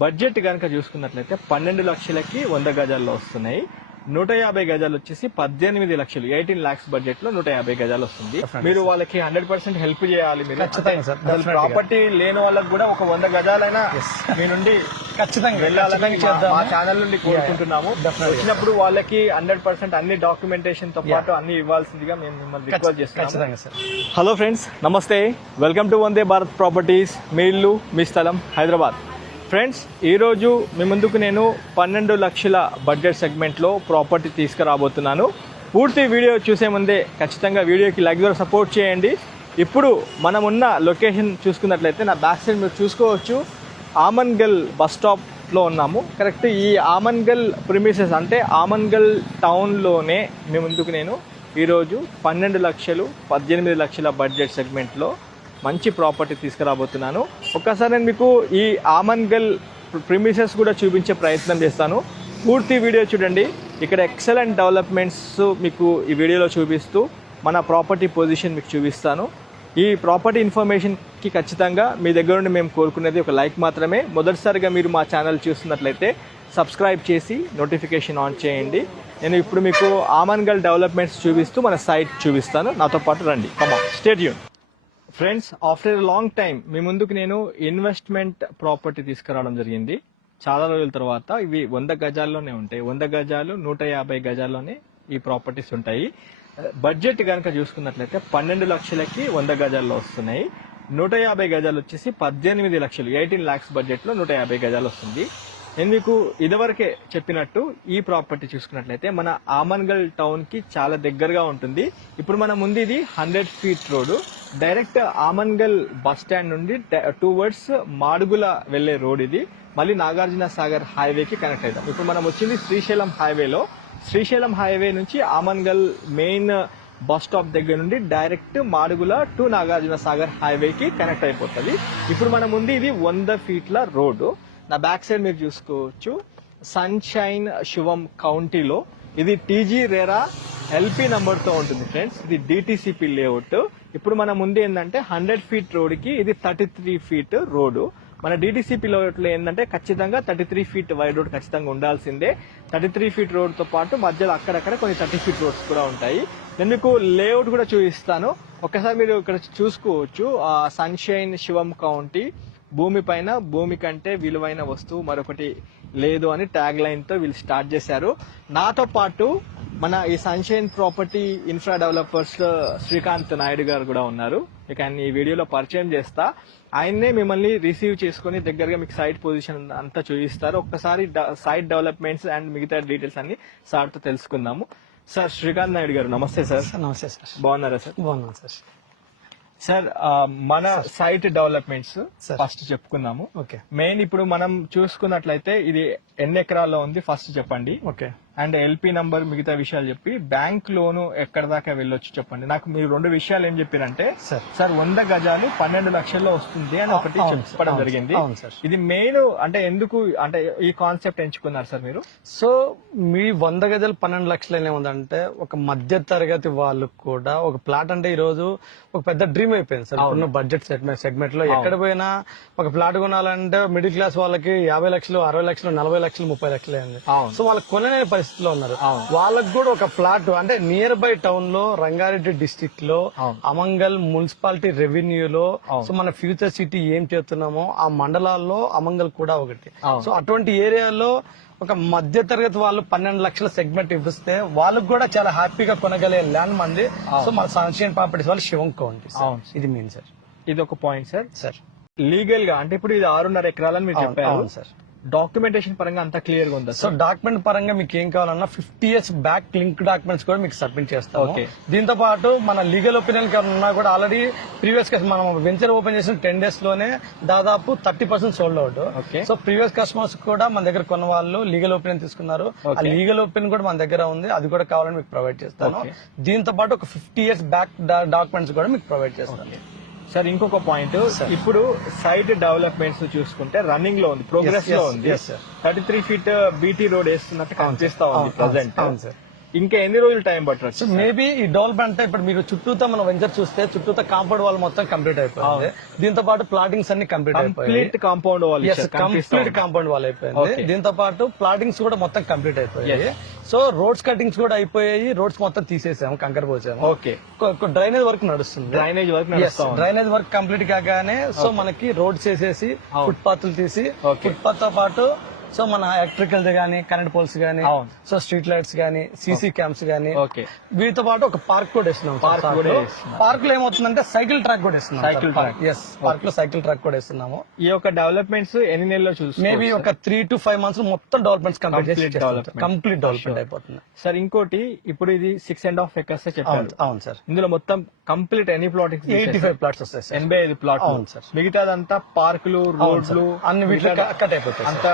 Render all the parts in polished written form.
Budget కనుక చూసుకున్నట్లయితే 12 లక్షలకి 100 గజాల్లో వస్తున్నాయి. 150 గజాలు వచ్చేసి 18 లక్షలు 18 lakhs బడ్జెట్ లో 150 గజాలు వస్తుంది. మీరు వాళ్ళకి 100% హెల్ప్ చేయాలి. మీరు ప్రాపర్టీ లేని వాళ్ళకి కూడా ఒక 100 గజాలైనా మీ నుండి ఖచ్చితంగా వెళ్ళాలని మా ఛానల్ నుండి కోరుకుంటున్నాము. వచ్చినప్పుడు వాళ్ళకి 100% అన్ని డాక్యుమెంటేషన్ తో పాటు అన్ని ఇవ్వాల్సిందిగా మేము మిమ్మల్ని రిక్వెస్ట్ చేస్తున్నాము. హలో ఫ్రెండ్స్, నమస్తే. Welcome to Vande Bharat properties. మీ ఇల్లు మీ స్థలం హైదరాబాద్. ఫ్రెండ్స్, ఈరోజు మీ ముందుకు నేను 12 లక్షల బడ్జెట్ సెగ్మెంట్లో ప్రాపర్టీ తీసుకురాబోతున్నాను. పూర్తి వీడియో చూసే ముందే ఖచ్చితంగా వీడియోకి లైక్ ద్వారా సపోర్ట్ చేయండి. ఇప్పుడు మనం ఉన్న లొకేషన్ చూసుకున్నట్లయితే నా బ్యాక్ సైడ్ మీరు చూసుకోవచ్చు, ఆమన్గల్ బస్ స్టాప్లో ఉన్నాము. కరెక్ట్ ఈ ఆమన్గల్ ప్రిమిసెస్ అంటే ఆమన్గల్ టౌన్లోనే మీ ముందుకు నేను ఈరోజు 12 లక్షలు 18 లక్షల బడ్జెట్ సెగ్మెంట్లో మంచి ప్రాపర్టీ తీసుకురాబోతున్నాను. ఒక్కసారి నేను మీకు ఈ ఆమన్గల్ ప్రిమిసెస్ కూడా చూపించే ప్రయత్నం చేస్తాను. పూర్తి వీడియో చూడండి. ఇక్కడ ఎక్సలెంట్ డెవలప్మెంట్స్ మీకు ఈ వీడియోలో చూపిస్తూ మన ప్రాపర్టీ పొజిషన్ మీకు చూపిస్తాను. ఈ ప్రాపర్టీ ఇన్ఫర్మేషన్కి ఖచ్చితంగా మీ దగ్గర నుండి మేము కోరుకునేది ఒక లైక్ మాత్రమే. మొదటిసారిగా మీరు మా ఛానల్ చూస్తున్నట్లయితే సబ్స్క్రైబ్ చేసి నోటిఫికేషన్ ఆన్ చేయండి. నేను ఇప్పుడు మీకు ఆమన్గల్ డెవలప్మెంట్స్ చూపిస్తూ మన సైట్ చూపిస్తాను. నాతో పాటు రండి. Come on, stay tune. Friends, after a long time మీ ముందుకు నేను ఇన్వెస్ట్మెంట్ ప్రాపర్టీ తీసుకురావడం జరిగింది. చాలా రోజుల తర్వాత ఇవి 100 గజాల్లోనే ఉంటాయి. 100 గజాలు 150 గజాల్లోనే ఈ ప్రాపర్టీస్ ఉంటాయి. బడ్జెట్ కనుక చూసుకున్నట్లయితే 12 లక్షలకి 100 గజాల్లో వస్తున్నాయి. 150 గజాలు వచ్చేసి 18 లక్షలు 18 lakhs బడ్జెట్లో 150 గజాలు వస్తుంది. నేను మీకు ఇదివరకే చెప్పినట్టు ఈ ప్రాపర్టీ చూసుకున్నట్లయితే మన ఆమన్గల్ టౌన్ కి చాలా దగ్గరగా ఉంటుంది. ఇప్పుడు మన ముందు ఇది 100 feet road. Direct Amangal bus stand నుండి టువర్డ్స్ మాడుగుల వెళ్లే రోడ్ ఇది. మళ్ళీ నాగార్జున సాగర్ హైవేకి కనెక్ట్ అవుతాం. ఇప్పుడు మనం వచ్చింది శ్రీశైలం హైవేలో. శ్రీశైలం హైవే నుంచి ఆమన్గల్ మెయిన్ బస్ స్టాప్ దగ్గర నుండి డైరెక్ట్ మాడుగుల టు నాగార్జున సాగర్ హైవేకి కనెక్ట్ అయిపోతుంది. ఇప్పుడు మన ముందు ఇది 100 feet రోడ్డు. నా బ్యాక్ సైడ్ మీరు చూసుకోవచ్చు, సన్షైన్ శివం కౌంటీలో ఇది టీజీ రేరా ఎల్పీ నంబర్ తో ఉంటుంది. ఫ్రెండ్స్, ఇది డిటిసిపి లేఅవుట్. ఇప్పుడు మన ముందు ఏంటంటే 100 feet రోడ్ కి ఇది 33 feet రోడ్డు. మన డిటిసిపి లేఅవుట్ లో ఏంటంటే ఖచ్చితంగా 33 feet వైడ్ రోడ్ ఖచ్చితంగా ఉండాల్సిందే. 33 feet రోడ్ తో పాటు మధ్యలో అక్కడక్కడ కొన్ని 30 feet రోడ్స్ కూడా ఉంటాయి. నేను మీకు లేఅవుట్ కూడా చూపిస్తాను. ఒక్కసారి మీరు ఇక్కడ చూసుకోవచ్చు, సన్షైన్ శివం కౌంటీ. భూమి పైన భూమి కంటే విలువైన వస్తువు మరొకటి లేదు అని ట్యాగ్ లైన్ తో వీళ్ళు స్టార్ట్ చేశారు. నాతో పాటు మన ఈ sunshine property infra developers Srikanth Naidu గారు కూడా ఉన్నారు. మీకు ఆయన ఈ వీడియోలో పరిచయం చేస్తా. ఆయన్నే మిమ్మల్ని రిసీవ్ చేసుకుని దగ్గరగా మీకు సైట్ పొజిషన్ అంతా చూపిస్తారు. ఒక్కసారి సైట్ డెవలప్మెంట్స్ అండ్ మిగతా డీటెయిల్స్ అన్ని సార్ తో తెలుసుకుందాము. సార్, శ్రీకాంత్ నాయుడు గారు నమస్తే సార్. నమస్తే సార్. బాగున్నారా సార్? బాగున్నాను సార్. సార్, మన సైట్ డెవలప్మెంట్స్ ఫస్ట్ చెప్పుకుందాము. మెయిన్ ఇప్పుడు మనం చూసుకున్నట్లయితే ఇది ఎన్ని ఎకరాల్లో ఉంది ఫస్ట్ చెప్పండి. ఓకే. అండ్ ఎల్పీ నంబర్ మిగతా విషయాలు చెప్పి బ్యాంక్ లోను ఎక్కడ దాకా వెళ్ళొచ్చు చెప్పండి. నాకు మీరు 2 విషయాలు ఏం చెప్పారంటే సార్ 100 గజాలు 12 లక్షల్లో వస్తుంది అని ఒకటి చెప్పడం జరిగింది. ఇది మెయిన్ అంటే ఎందుకు అంటే ఈ కాన్సెప్ట్ ఎంచుకున్నారు సార్ మీరు? సో మీ 100 గజాలు 12 లక్షలు ఏముందంటే ఒక మధ్య తరగతి వాళ్ళకు కూడా ఒక ప్లాట్ అంటే ఈ రోజు ఒక పెద్ద డ్రీమ్ అయిపోయింది సార్. ఇప్పుడు బడ్జెట్ సెగ్మెంట్ లో ఎక్కడ పోయినా ఒక ప్లాట్ కొనాలంటే మిడిల్ క్లాస్ వాళ్ళకి 50 లక్షలు 60 లక్షలు 40 లక్షలు 30 లక్షలు అయింది. సో వాళ్ళకి కొనలేని పరిస్థితిలో ఉన్నారు. వాళ్ళకి కూడా ఒక ఫ్లాట్ అంటే నియర్ బై టౌన్ లో రంగారెడ్డి డిస్ట్రిక్ట్ లో అమంగల్ మున్సిపాలిటీ రెవెన్యూలో సో మన ఫ్యూచర్ సిటీ ఏం చేస్తున్నామో ఆ మండలాల్లో అమంగల్ కూడా ఒకటి. సో అటువంటి ఏరియాలో ఒక మధ్య తరగతి వాళ్ళు 12 లక్షల సెగ్మెంట్ ఇవ్విస్తే వాళ్ళకి కూడా చాలా హ్యాపీగా కొనగలిగే ల్యాండ్ మంది. సో మన సన్షైన్ ప్రాపర్టీస్ వాళ్ళు శివం కౌంటీ. ఇది మెయిన్ సార్. ఇది ఒక పాయింట్ సార్. లీగల్ గా అంటే ఇప్పుడు ఇది 6.5 ఎకరాలని మీరు చెప్పారు సార్. డాక్యుమెంటేషన్ పరంగా అంతా క్లియర్ గా ఉందా? సో డాక్యుమెంట్ పరంగా మీకు ఏం కావాలన్నా 50 years బ్యాక్ లింక్ డాక్యుమెంట్స్ కూడా మీకు సబ్మిట్ చేస్తాం. దీంతో పాటు మన లీగల్ ఒపీనియన్ ఉన్నా కూడా ఆల్రెడీ ప్రీవియస్ మనం వెంచర్ ఓపెన్ చేసిన 10 days లోనే దాదాపు 30% sold out. So previous customers కూడా మన దగ్గర కొన్న వాళ్ళు లీగల్ ఒపీనియన్ తీసుకున్నారు. ఆ లీగల్ ఒపీనియన్ కూడా మన దగ్గర ఉంది, అది కూడా కావాలని మీకు ప్రొవైడ్ చేస్తాను. దీంతో పాటు ఒక 50 years బ్యాక్ డాక్యుమెంట్స్ కూడా మీకు ప్రొవైడ్ చేస్తాను. సార్, ఇంకొక పాయింట్, ఇప్పుడు సైట్ డెవలప్మెంట్స్ చూసుకుంటే రన్నింగ్ లో ఉంది, ప్రోగ్రెస్ లో ఉంది. 33 feet బీటీ రోడ్ వేస్తున్నట్టు కనిపిస్తా ఉంది ప్రజెంట్. ఇంకా ఎన్ని రోజులు టైం పట్టవచ్చు? మేబీ ఈ డెవలప్మెంట్ అంటే ఇప్పుడు మీరు చుట్టూతా మన వెంచర్ చూస్తే చుట్టూతా కాంపౌండ్ వాల్ మొత్తం కంప్లీట్ అయిపోయింది. దీంతో పాటు ప్లాటింగ్స్ అన్ని కంప్లీట్ అయిపోయాయి. Complete compound wall complete compound wall అయిపోయింది. దీంతో పాటు ప్లాటింగ్స్ కూడా మొత్తం కంప్లీట్ అయిపోయాయి. సో రోడ్స్ కటింగ్స్ కూడా అయిపోయాయి. రోడ్స్ మొత్తం తీసేసాము, కంకర పోసాము. ఓకే, డ్రైనేజ్ వర్క్ నడుస్తుంది. డ్రైనేజ్ వర్క్ కంప్లీట్ కాగానే సో మనకి రోడ్స్ వేసేసి ఫుట్ పాత్లు తీసి ఫుట్ పాత్ తో పాటు సో మన ఎలక్ట్రికల్ గానీ, కరెంట్ పోల్స్ గానీ, సో స్ట్రీట్ లైట్స్ గానీ, సీసీ క్యామ్స్ గానీ, వీటితో పాటు ఒక పార్క్ కూడా ఇస్తున్నాం. పార్క్ లో ఏమవుతుందంటే సైకిల్ ట్రాక్ కూడా ఇస్తున్నాం. పార్క్ లో సైకిల్ ట్రాక్ కూడా ఇస్తున్నాము. ఈ యొక్క డెవలప్మెంట్స్ ఎన్ని నెలల్లో చూసి మేబీ ఒక 3 to 5 months మొత్తం డెవలప్మెంట్స్ కంప్లీట్ డెవలప్మెంట్ అయిపోతుంది సార్. ఇంకోటి, ఇప్పుడు ఇది 6.5 acres చెప్పారు. అవును సార్. ఇందులో మొత్తం కంప్లీట్ ఎన్ని ప్లాటింగ్? 85 plots వస్తాయి సార్. 85 ప్లాట్. అవును సార్. మిగతాదంతా పార్కులు, రోడ్లు అన్ని వీటిలో కట్ అయిపోతాయి. అంతా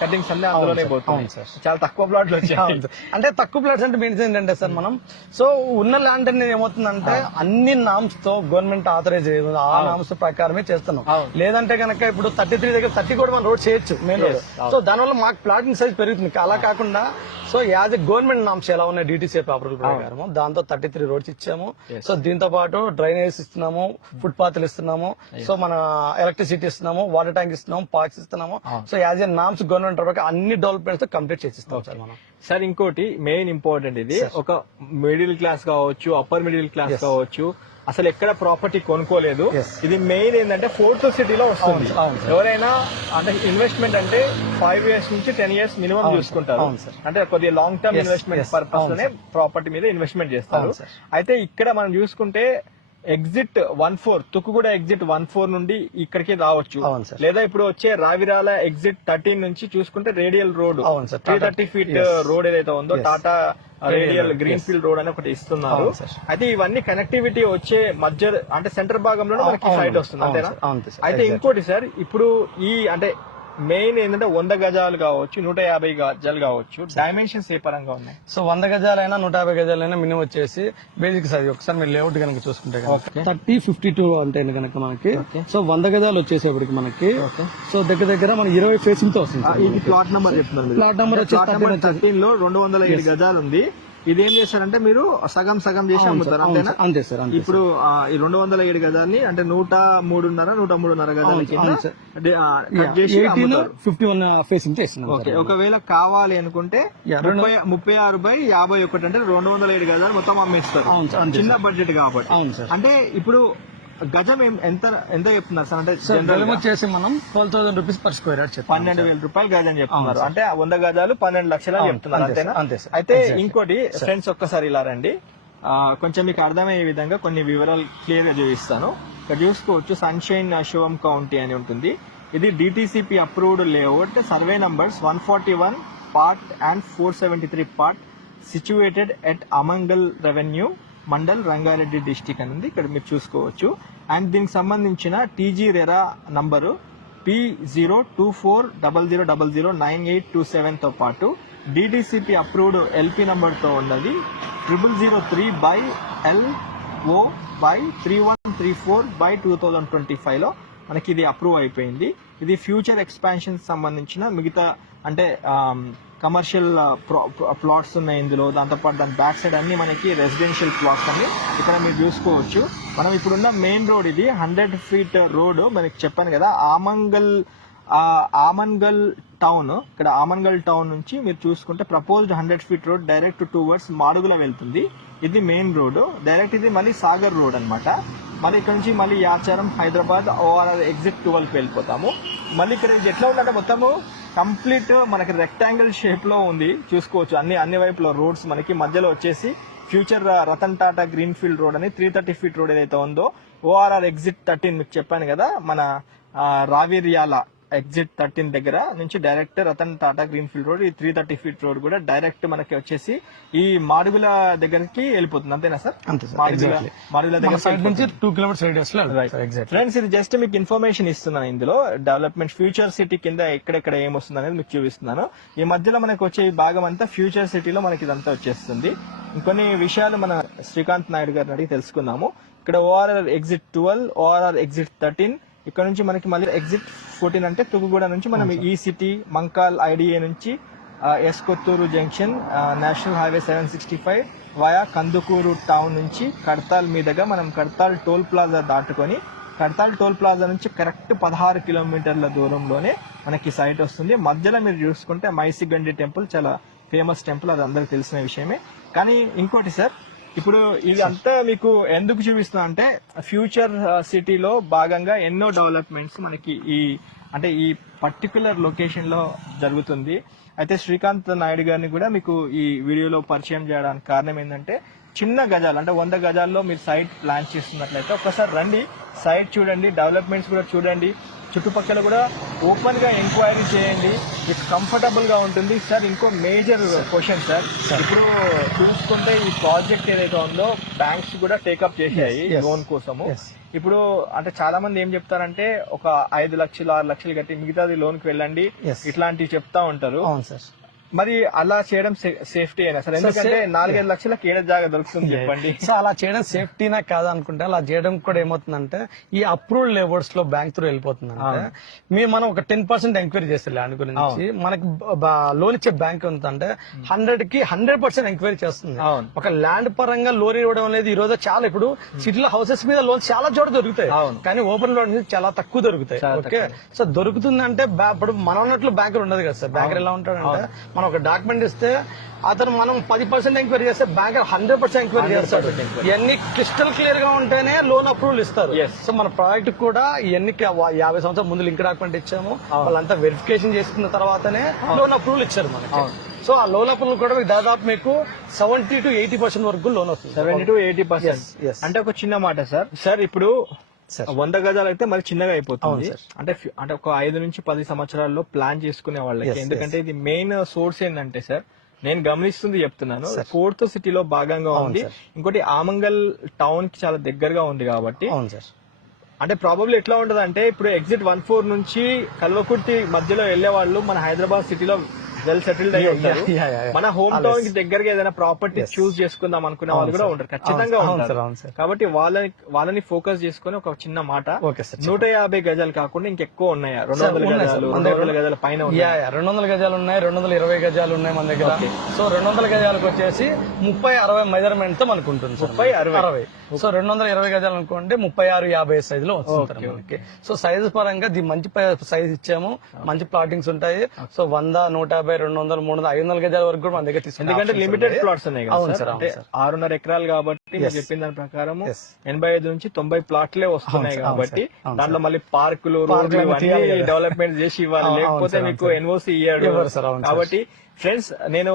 కటింగ్స్ అన్ని అందులోనే పోతాయి. చాలా తక్కువ ప్లాట్లు వచ్చాయి. అంటే తక్కువ ప్లాట్స్ అంటే మీన్స్ ఏంటంటే సార్, మనం సో ఉన్న ల్యాండ్ అనేది ఏమవుతుందంటే అన్ని నామ్స్ తో గవర్నమెంట్ ఆథరైజ్ అయ్యేది, ఆ నామ్స్ ప్రకారమే చేస్తున్నాం. లేదంటే కనుక ఇప్పుడు 33 దగ్గర 30 కూడా మనం రోడ్ చేయొచ్చు, మెయిన్ రోడ్. సో దానివల్ల మాకు ప్లాటింగ్ సైజ్ పెరుగుతుంది. అలా కాకుండా so as a government norms ఎలా ఉన్నాయి DTCA అప్రూవల్ ప్రకారం, దాంతో 33 రోడ్స్ ఇచ్చాము. సో దీంతో పాటు డ్రైనేజ్ ఇస్తున్నాము, ఫుట్ పాత్లు ఇస్తున్నాము, సో మన ఎలక్ట్రిసిటీ ఇస్తున్నాము, వాటర్ ట్యాంక్ ఇస్తున్నాము, పార్క్స్ ఇస్తున్నాము. So as a norms government అన్ని డెవలప్మెంట్స్ కంప్లీట్ చేసిస్తాం సార్ మనం. సార్ ఇంకోటి మెయిన్ ఇంపార్టెంట్, ఇది ఒక మిడిల్ క్లాస్ కావచ్చు, అప్పర్ మిడిల్ క్లాస్ కావచ్చు, అసలు ఎక్కడ ప్రాపర్టీ కొనుక్కోలేదు. ఇది మెయిన్ ఏంటంటే 4th సిటీలో వస్తుంది. ఎవరైనా అంటే ఇన్వెస్ట్మెంట్ అంటే 5 years నుంచి 10 years మినిమం చూసుకుంటారు. అంటే కొద్దిగా లాంగ్ టర్మ్ ఇన్వెస్ట్మెంట్ పర్పస్ లోనే ప్రాపర్టీ మీద ఇన్వెస్ట్మెంట్ చేస్తారు. అయితే ఇక్కడ మనం చూసుకుంటే ఎగ్జిట్ 14 తుక్కుగూడ ఎగ్జిట్ 14 నుండి ఇక్కడికి రావచ్చు. లేదా ఇప్పుడు వచ్చే రావిరాల ఎగ్జిట్ 13 నుంచి చూసుకుంటే రేడియల్ రోడ్ 330 feet రోడ్ ఏదైతే ఉందో Tata radial green field road అని ఒకటి ఇస్తున్నారు. అయితే ఇవన్నీ కనెక్టివిటీ వచ్చే మధ్య అంటే సెంటర్ భాగంలో మనకి సైడ్ వస్తుంది, అంతేనా? అయితే ఇంకోటి సార్, ఇప్పుడు ఈ అంటే మెయిన్ ఏంటంటే 100 గజాలు కావచ్చు, 150 గజాలు కావచ్చు, డైమెన్షన్స్ ఏ పరంగా ఉన్నాయి? సో 100 గజాలైనా 150 గజాలైనా మినిమం వచ్చేసి బేసిక్ సైజ్ ఒకసారి మీరు లేఅవుట్ కనుక చూసుకుంటే 30-52 అంటే కనుక మనకి సో 100 గజాలు వచ్చేసేపటికి మనకి సో దగ్గర దగ్గర మన 20 ఫేసింగ్ తో వస్తుంది. ఇది ప్లాట్ నెంబర్ చెప్తున్నారు. ప్లాట్ నెంబర్ వచ్చి 13 లో 207 గజాలు ఉంది. ఇది ఏం చేస్తారంటే మీరు సగం సగం చేసి అమ్ముతారు, అంతేనా? అంతే సార్. ఇప్పుడు ఈ 207 గజాన్ని అంటే 103.5 గజాల కింద కట్ చేసి అమ్ముతారు. 51 ఫేసింగ్ చేస్తున్నాం. ఓకే, ఒకవేళ కావాలి అనుకుంటే 36/51 అంటే 207 గజాలు మొత్తం అమ్మేస్తారు. చిన్న బడ్జెట్ కాబట్టి. అంటే ఇప్పుడు గజం ఎంత ఎంత చెప్తున్నారు సార్? అంటే జనరల్ వచ్చేసి మనం 12,000 రూపీస్ పర్ స్క్వేర్ యార్డ్ చెప్తాం. 12,000 రూపాయలు గజం చెప్తున్నారు. అంటే 100 గజాలు 12 లక్షలు చెప్తున్నారు, అంతేనా? అయితే ఇంకోటి ఫ్రెండ్స్, ఒక్కసారి ఇలా రండి, కొంచెం మీకు అర్థమయ్యే విధంగా కొన్ని వివరాలు క్లియర్ గా చూపిస్తాను. ఇక్కడ చూసుకోవచ్చు, సన్షైన్ శివం కౌంటీ అని ఉంటుంది. ఇది DTCP approved layout, survey numbers 141 part and 473 part, situated at Amangal revenue mandal, Rangareddy district అని ఉంది. ఇక్కడ మీరు చూసుకోవచ్చు. అండ్ దీనికి సంబంధించిన TG రెరా నంబరు P02400009827 తో పాటు DTCP అప్రూవ్డ్ LP నంబర్ తో ఉన్నది 0003/LO/3134/2025 లో మనకి ఇది అప్రూవ్ అయిపోయింది. ఇది ఫ్యూచర్ ఎక్స్పాన్షన్ సంబంధించిన మిగతా అంటే కమర్షియల్ ప్లాట్స్ ఉన్నాయి ఇందులో. దాంతోపాటు దాని బ్యాక్ సైడ్ అన్ని మనకి రెసిడెన్షియల్ ప్లాట్స్ అన్ని ఇక్కడ మీరు చూసుకోవచ్చు. మనం ఇప్పుడున్న మెయిన్ రోడ్ ఇది 100 feet రోడ్. మనకి చెప్పాను కదా, ఆమన్గల్ టౌన్. ఇక్కడ ఆమన్గల్ టౌన్ నుంచి మీరు చూసుకుంటే proposed 100 feet road direct towards Madugula వెళ్తుంది. ఇది మెయిన్ రోడ్ డైరెక్ట్. ఇది మళ్ళీ సాగర్ రోడ్ అన్నమాట. మళ్ళీ ఇక్కడ నుంచి మళ్ళీ యాచారం, హైదరాబాద్ ORR ఎగ్జిట్ 12 కి వెళ్ళిపోతాము. మళ్ళీ ఇక్కడ ఇది ఎట్లా ఉందంటే మొత్తము కంప్లీట్ మనకి రెక్టాంగిల్ షేప్ లో ఉంది. చూసుకోవచ్చు అన్ని వైపులో రోడ్స్. మనకి మధ్యలో వచ్చేసి future Ratan Tata greenfield road అని 330 feet రోడ్ ఏదైతే ఉందో ORR ఎగ్జిట్ 13 మీకు చెప్పాను కదా, మన రావిర్యాల ఎగ్జిట్ 13 దగ్గర నుంచి direct Ratan Tata greenfield road, ఈ 330 feet రోడ్ కూడా డైరెక్ట్ మనకి వచ్చేసి ఈ మాడుగుల దగ్గరికి వెళ్ళిపోతుంది, అంతేనా సార్? మాడుగుల దగ్గర నుంచి 2 kilometers radius లో. ఫ్రెండ్స్, ఇది జస్ట్ మీకు ఇన్ఫర్మేషన్ ఇస్తున్నాను. ఇందులో డెవలప్మెంట్ ఫ్యూచర్ సిటీ కింద ఎక్కడెక్కడ ఏమొస్తుంది అనేది మీకు చూపిస్తున్నాను. ఈ మధ్యలో మనకి వచ్చే భాగం అంతా ఫ్యూచర్ సిటీలో మనకి ఇదంతా వచ్చేస్తుంది. ఇంకొన్ని విషయాలు మన శ్రీకాంత్ నాయుడు గారిని అడిగి తెలుసుకుందాము. ఇక్కడ ORR ఎగ్జిట్ 12, ORR ఎగ్జిట్ 13, ఇక్కడ నుంచి మనకి మళ్ళీ ఎగ్జిట్ 14 అంటే తుగుగూడ నుంచి మనం ఈ సిటీ, మంకాల్, IDA నుంచి S Kothur junction, national highway 765 via Kandukur town నుంచి కడతాల్ మీదుగా మనం కడతాల్ టోల్ ప్లాజా దాటుకొని కడతాల్ టోల్ ప్లాజా నుంచి కరెక్ట్ 16 కిలోమీటర్ల దూరంలోనే మనకి సైట్ వస్తుంది. మధ్యలో మీరు చూసుకుంటే మైసిగండి టెంపుల్ చాలా ఫేమస్ టెంపుల్, అది అందరికి తెలిసిన విషయమే. కానీ ఇంకోటి సార్, ఇప్పుడు ఇదంతా మీకు ఎందుకు చూపిస్తున్నా అంటే ఫ్యూచర్ సిటీలో భాగంగా ఎన్నో డెవలప్మెంట్స్ మనకి ఈ పర్టికులర్ లొకేషన్ లో జరుగుతుంది. అయితే శ్రీకాంత్ నాయుడు గారిని కూడా మీకు ఈ వీడియోలో పరిచయం చేయడానికి కారణం ఏంటంటే చిన్న గజాలు అంటే 100 గజాల్లో మీరు సైట్ ప్లాన్ చేస్తున్నట్లయితే ఒకసారి రండి, సైట్ చూడండి, డెవలప్మెంట్స్ కూడా చూడండి, చుట్టుపక్కల కూడా ఓపెన్ గా ఎంక్వైరీ చేయండి, మీకు కంఫర్టబుల్ గా ఉంటుంది. సార్ ఇంకో మేజర్ క్వశ్చన్ సార్, ఇప్పుడు చూసుకుంటే ఈ ప్రాజెక్ట్ ఏదైతే ఉందో బ్యాంక్స్ కూడా టేకప్ చేశాయి లోన్ కోసము. ఇప్పుడు అంటే చాలా మంది ఏం చెప్తారంటే ఒక 5 లక్షలు 6 లక్షలు కట్టి మిగతాది లోన్ కి వెళ్ళండి ఇట్లాంటివి చెప్తా ఉంటారు. మరి అలా చేయడం సేఫ్టీ అయినా సార్? ఎందుకంటే 4-5 లక్షలకు ఏడ జాగా దొరుకుతుంది చెప్పండి. సో అలా చేయడం సేఫ్టీనా కాదు అనుకుంటే అలా చేయడం కూడా ఏమవుతుందంటే ఈ అప్రూవ్డ్ లేబర్స్ లో బ్యాంక్ త్రూ వెళ్ళిపోతుందంటే మనం ఒక 10% ఎంక్వైరీ చేస్తే ల్యాండ్ గురించి మనకి లోన్ ఇచ్చే బ్యాంక్ ఉందంటే 100కి 100% ఎంక్వైరీ చేస్తుంది. ఒక ల్యాండ్ పరంగా లోన్ ఇవ్వడం అనేది ఈ రోజు చాలా, ఇప్పుడు సిటీలో హౌసెస్ మీద లోన్స్ చాలా చోట దొరుకుతాయి కానీ ఓపెన్ లోన్ మీద చాలా తక్కువ దొరుకుతాయి. ఓకే, సో దొరుకుతుందంటే ఇప్పుడు మనం ఉన్నట్లు బ్యాంకర్ ఉండదు కదా సార్. బ్యాంకర్ ఎలా ఉంటాడంటే మనం ఒక డాక్యుమెంట్ ఇస్తే అతను మనం 10% ఎంక్వైరీ చేస్తే బ్యాంకర్ 100% ఎంక్వైరీ చేస్తాడు. ఇవన్నీ క్రిస్టల్ క్లియర్ గా ఉంటేనే లోన్ అప్రూవల్ ఇస్తారు. సో మన ప్రాజెక్ట్ కూడా ఇవన్నీ 50 సంవత్సరాల ముందు లింక్ డాక్యుమెంట్ ఇచ్చాము, వాళ్ళంతా వెరిఫికేషన్ చేసుకున్న తర్వాతనే లోన్ అప్రూవల్ ఇచ్చారు మనకి. సో ఆ లోన్ అప్రూవల్ కూడా దాదాపు మీకు 70 to 80% వరకు లోన్ వస్తుంది. 70 to 80%. అంటే ఒక చిన్న మాట సార్ ఇప్పుడు 100 గజాలు అయితే మరి చిన్నగా అయిపోతుంది. అంటే ఒక 5 నుంచి 10 సంవత్సరాల్లో ప్లాన్ చేసుకునే వాళ్ళకి, ఎందుకంటే ఇది మెయిన్ సోర్స్ ఏంటంటే సార్ నేను గమనిస్తుంది చెప్తున్నాను, 4th సిటీలో భాగంగా ఉంది. ఇంకోటి ఆమంగల్ టౌన్ కి చాలా దగ్గరగా ఉంది కాబట్టి అంటే ప్రాబబ్లీ ఎట్లా ఉంటది అంటే ఇప్పుడు ఎగ్జిట్ 14 నుంచి కల్వకుర్తి మధ్యలో వెళ్లే వాళ్ళు మన హైదరాబాద్ సిటీలో వెల్ సెటిల్డ్ అయ్యి ఉంటారు. మన హోమ్ టౌన్ కి దగ్గరగా ఏదైనా ప్రాపర్టీ చూస్ చేసుకుందాం అనుకునే వాళ్ళు కూడా ఉంటారు, ఖచ్చితంగా ఉంటారు. కాబట్టి వాళ్ళని ఫోకస్ చేసుకుని ఒక చిన్న మాట, 150 గజాలు కాకుండా ఇంకెక్కువ ఉన్నాయా? 200 గజాలు 200 గజాల పైన 200 గజాలు ఉన్నాయి, 220 గజాలు ఉన్నాయి మన దగ్గర. సో 200 గజాలకు వచ్చేసి 30-60 మెజర్మెంట్ తో మనకు ఉంటుంది. 30-60. సో 220 గజాలు అనుకోండి 36-50 సైజులో వస్తుంది మనకి. సో సైజు పరంగా మంచి సైజ్ ఇచ్చాము, మంచి ప్లాటింగ్స్ ఉంటాయి. సో 100, 150, 200, 300, 500 గజాల వరకు కూడా మన దగ్గర తీసుకుంటాం. ఎందుకంటే లిమిటెడ్ ప్లాట్స్ ఉన్నాయి కదా. 6.5 ఎకరాలు కాబట్టి చెప్పిన దాని ప్రకారం 85 నుంచి 90 ప్లాట్లే వస్తున్నాయి కాబట్టి దాంట్లో మళ్ళీ పార్కులు, రోడ్లు డెవలప్మెంట్ చేసి ఇవ్వాలి, లేకపోతే మీకు ఎన్ఓసి ఇయ్యాడు. కాబట్టి ఫ్రెండ్స్ నేను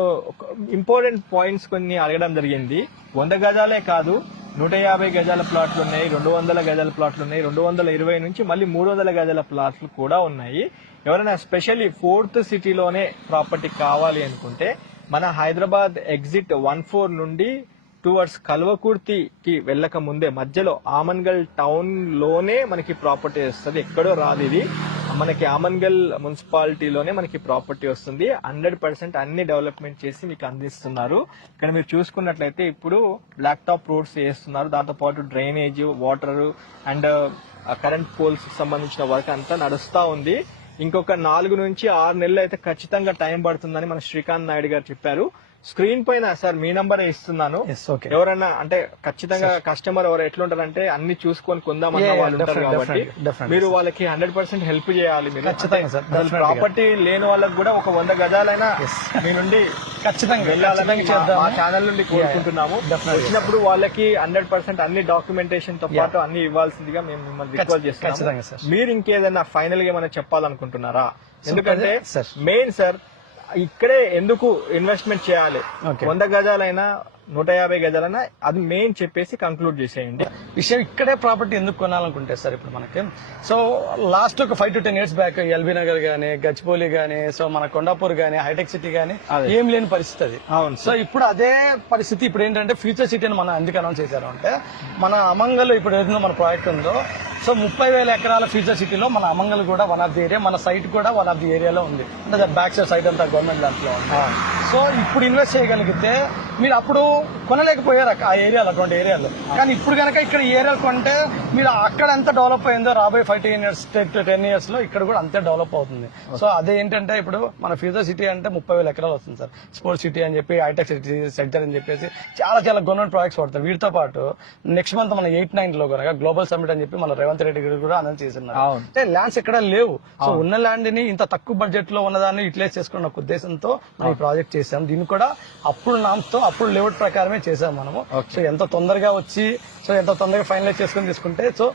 ఇంపార్టెంట్ పాయింట్స్ కొన్ని అడగడం జరిగింది. 100 గజాలే కాదు, 150 గజాల ప్లాట్లు ఉన్నాయి, 200 గజాల ప్లాట్లు ఉన్నాయి, 220 నుంచి మళ్ళీ 300 గజాల ప్లాట్లు కూడా ఉన్నాయి. ఎవరైనా స్పెషల్లీ 4th సిటీలోనే ప్రాపర్టీ కావాలి అనుకుంటే మన హైదరాబాద్ ఎగ్జిట్ 14 నుండి టువర్డ్స్ కల్వకుర్తికి వెళ్ళక ముందే మధ్యలో ఆమన్గల్ టౌన్ లోనే మనకి ప్రాపర్టీ వస్తుంది. ఎక్కడో రాదు ఇది, మనకి ఆమన్గల్ మున్సిపాలిటీలోనే మనకి ప్రాపర్టీ వస్తుంది. 100% అన్ని డెవలప్మెంట్ చేసి మీకు అందిస్తున్నారు. ఇక్కడ మీరు చూసుకున్నట్లయితే ఇప్పుడు బ్లాక్ టాప్ రోడ్స్ వేస్తున్నారు, దాంతో పాటు drainage, water and current poles సంబంధించిన వర్క్ అంతా నడుస్తా ఉంది. ఇంకొక 4 నుంచి 6 నెలలు అయితే ఖచ్చితంగా టైం పడుతుందని మన శ్రీకాంత్ నాయుడు గారు చెప్పారు. స్క్రీన్ పైన సార్ మీ నంబర్ ఇస్తున్నాను. ఎవరైనా అంటే ఖచ్చితంగా కస్టమర్ ఎవరు ఎట్లుంటారంటే అన్ని చూసుకొని కొందామన్న వాళ్ళు ఉంటారు కాబట్టి మీరు వాళ్ళకి 100% హెల్ప్ చేయాలి. మీరు ప్రాపర్టీ లేని వాళ్ళకి కూడా ఒక 100 గజాలైనా మీ నుండి ఖచ్చితంగా వెళ్ళాలని మా ఛానల్ నుండి కోరుకుంటున్నాము. వచ్చినప్పుడు వాళ్ళకి 100% అన్ని డాక్యుమెంటేషన్ తో పాటు అన్ని ఇవ్వాల్సిందిగా మేము మిమ్మల్ని రిక్వెస్ట్ చేస్తున్నాము. మీరు ఇంకేదైనా ఫైనల్ గా ఏమైనా చెప్పాలనుకుంటున్నారా? ఎందుకంటే మెయిన్ సార్ ఇక్కడే ఎందుకు ఇన్వెస్ట్మెంట్ చేయాలి, 100 గజాలైనా 150 గజాలైనా అది మెయిన్ చెప్పేసి కంక్లూడ్ చేసేయండి. విషయం ఇక్కడే ప్రాపర్టీ ఎందుకు కొనాలనుకుంటే సార్ ఇప్పుడు మనకి సో లాస్ట్ ఒక 5 to 10 years back LB Nagar గానీ, గచ్చిపోలి గానీ, సో మన కొండాపూర్ గానీ, హైటెక్ సిటీ గానీ ఏం లేని పరిస్థితి అది. సో ఇప్పుడు అదే పరిస్థితి ఇప్పుడు ఏంటంటే ఫ్యూచర్ సిటీ అని మనం ఎందుకు అనౌన్స్ చేశారు అంటే మన అమంగల్ ఇప్పుడు ఏదైనా మన ప్రాజెక్ట్ ఉందో సో 30,000 ఎకరాల ఫ్యూచర్ సిటీలో మన అమంగల్ కూడా వన్ ఆఫ్ ది ఏరియా, మన సైట్ కూడా వన్ ఆఫ్ ది ఏరియాలో ఉంది. అంటే బ్యాక్ సైడ్ అంతా గవర్నమెంట్ దాంట్లో ఉంది. సో ఇప్పుడు ఇన్వెస్ట్ చేయగలిగితే మీరు అప్పుడు కొనలేకపోయారు ఆ ఏరియాలో, అటువంటి ఏరియాలో. కానీ ఇప్పుడు కనుక ఇక్కడ ఈ ఏరియాలో కొంటే మీరు అక్కడ ఎంత డెవలప్ అయిందో రాబోయే 5-10 years 10 years లో ఇక్కడ కూడా అంతే డెవలప్ అవుతుంది. సో అదేంటంటే ఇప్పుడు మన ఫ్యూచర్ సిటీ అంటే 30,000 ఎకరాలు వస్తుంది సార్. స్పోర్ట్స్ సిటీ అని చెప్పి, హైటెక్ సిటీ సెక్టర్ అని చెప్పేసి చాలా చాలా గవర్నమెంట్ ప్రాజెక్ట్స్ పడతారు. వీటితో పాటు నెక్స్ట్ మంత్ మన 8-9 లో కనుక గ్లోబల్ సమ్మిట్ అని చెప్పి మన రేవంత్ రెడ్డి గారు కూడా అనౌన్స్ చేస్తున్నారు. అంటే ల్యాండ్స్ ఎక్కడ లేవు. సో ఉన్న ల్యాండ్ ని ఇంత తక్కువ బడ్జెట్ లో ఉన్నదాన్ని యూటిలైజ్ చేసుకున్న ఒక ఉద్దేశంతో మనం ఈ ప్రాజెక్ట్ చేసాం. దీన్ని కూడా అప్పుడు నామ్స్ తో అప్పుడు లేఅవుట్ ప్రకారమే చేసాం మనము. సో ఎంత తొందరగా వచ్చి సో ఎంత తొందరగా ఫైనలైజ్ చేసుకుని తీసుకుంటే సో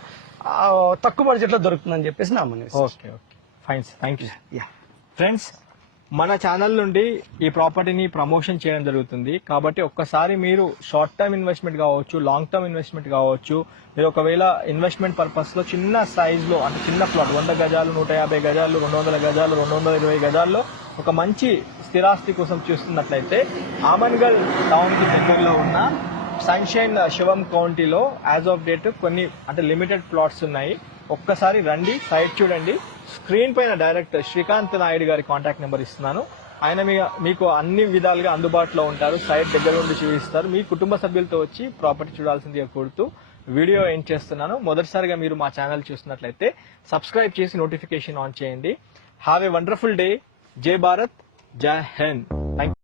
తక్కువ బడ్జెట్ లో దొరుకుతుందని చెప్పేసి నా మన. Okay okay fine, thank you. Friends, మన ఛానల్ నుండి ఈ ప్రాపర్టీని ప్రమోషన్ చేయడం జరుగుతుంది కాబట్టి ఒక్కసారి మీరు షార్ట్ టర్మ్ ఇన్వెస్ట్మెంట్ కావచ్చు, లాంగ్ టర్మ్ ఇన్వెస్ట్మెంట్ కావచ్చు, మీరు ఒకవేళ ఇన్వెస్ట్మెంట్ పర్పస్ లో చిన్న సైజ్ లో అంటే చిన్న ప్లాట్ 100 గజాలు, 150 గజాలు, 200 గజాలు, 220 గజాల్లో ఒక మంచి స్థిరాస్తి కోసం చూస్తున్నట్లయితే ఆమన్గల్ టౌన్ కి దగ్గరలో ఉన్న సన్షైన్ శివం కౌంటీలో యాజ్ ఆఫ్ డేట్ కొన్ని అంటే లిమిటెడ్ ప్లాట్స్ ఉన్నాయి. ఒక్కసారి రండి, సైట్ చూడండి. స్క్రీన్ పైన డైరెక్ట్ శ్రీకాంత్ నాయుడు గారి కాంటాక్ట్ నెంబర్ ఇస్తున్నాను. ఆయన మీకు అన్ని విధాలుగా అందుబాటులో ఉంటారు. సైట్ దగ్గర ఉండి చూపిస్తారు. మీ కుటుంబ సభ్యులతో వచ్చి ప్రాపర్టీ చూడాల్సిందిగా కోరుతూ వీడియో ఎండ్ చేస్తున్నాను. మొదటిసారిగా మీరు మా ఛానల్ చూస్తున్నట్లయితే సబ్స్క్రైబ్ చేసి నోటిఫికేషన్ ఆన్ చేయండి. Have a wonderful day. జై భారత్, జై హింద్.